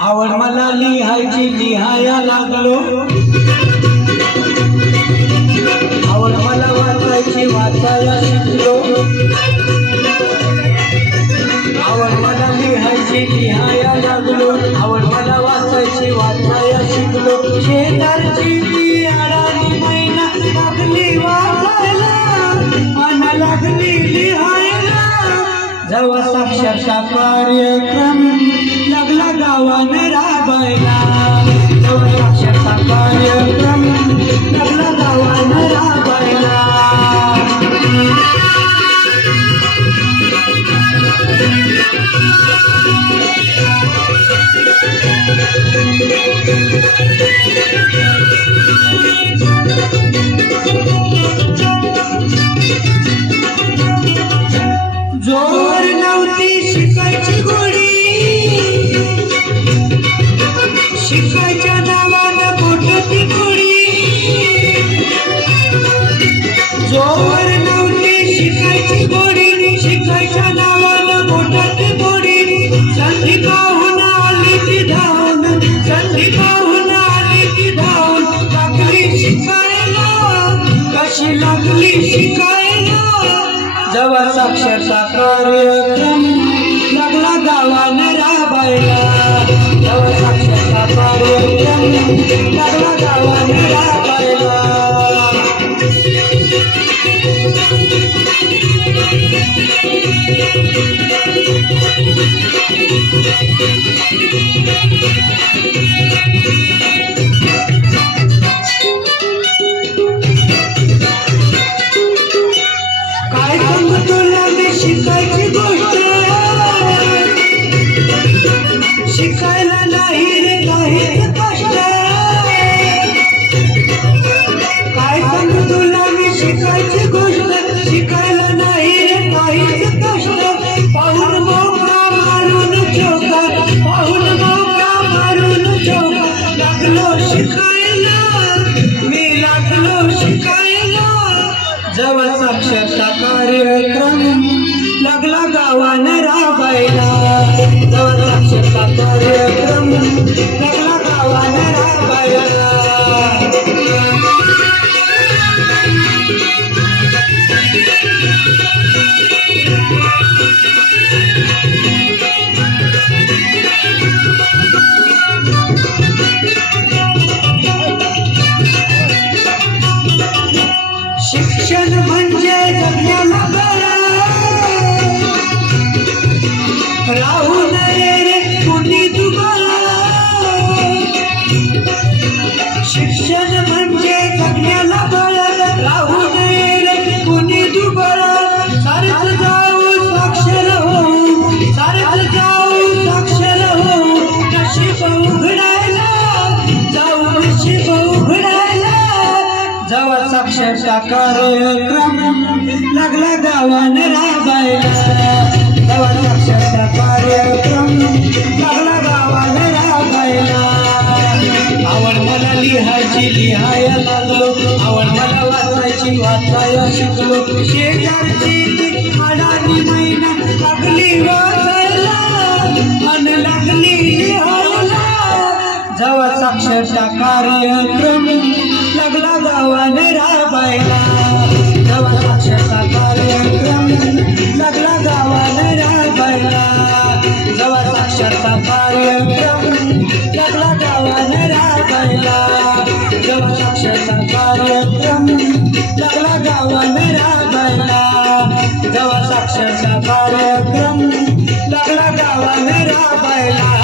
आवड मला लिहायची लिहाया लागलो, आवड मला वाचायची वाचाया शिकलो, आवड मला लिहायची लिहाया लागलो, आवड मला वाचायची वाचाया शिकलो. शेजारची ती अडाणी मैना लागली वाचायला, मना लागली लिहायला. जेव्हा साक्षरता कार्यक्रम लागला गावाने राबायला, जेव्हा साक्षरता कार्यक्रम लागला गावाने राबायला. जोर नव्हती शिकायची गोडी, शिकायच्या नावानं बोटती गोडी. जोर नव्हती शिकायची गोडी, शिकायच्या नावानं बोटती गोडी. संधी पाहून आली ती धावून, संधी पाहून आली ती धावून. लागली शिकायला, कशी लागली शिकायला. जेव्हा साक्षरता कार्यक्रम लागला गावाने राबायला, जेव्हा साक्षरता कार्यक्रम लागला गावाने राबायला. काय सांगू तुला मी शिकायची गोष्ट, शिकायला नाही रे काहीच कष्ट. काय सांगू तुला मी शिकायची गोष्ट, शिकायला नाही रे काहीच कष्ट. पाहून मोका मारून चौका, पाहून मोका मारून चौका. लागलो शिकायला, मी लागलो शिकायला. जेव्हा साक्षरता कार्यक्रम लागला गावाने राबायला, जेव्हा साक्षरता कार्यक्रम लागला गावाने राबायला. शिक्षण म्हणजे जगण्याला बळा, राहू नये रे कुणी दुबळा. शिक्षण म्हणजे जगण्याला बळा, राहू नये रे कुणी दुबळा. सारेच जाऊ साक्षर होऊ, सारेच जाऊ साक्षर होऊ. नशीब उघडायला जाऊ, नशीब उघडायला. जेव्हा साक्षरता कार्यक्रम लागला गावाने राबायला, जेव्हा साक्षरता कार्यक्रम लागला गावाने राबायला. आवड मला लिहायची लिहाया लागलो, आवड मला वाचायची वाचाया शिकलो. शेजारची अडाणी मैना लागली वाचायला, मन लागली लिहायला. जेव्हा साक्षरता कार्यक्रम लागला गावाने राबायला, जेव्हा साक्षरता कार्यक्रम लागला गावाने राबायला. जेव्हा साक्षरता कार्यक्रम लागला गावाने राबायला, जेव्हा साक्षरता कार्यक्रम लागला गावाने राबायला. जेव्हा साक्षरता कार्यक्रम लागला गावाने राबायला.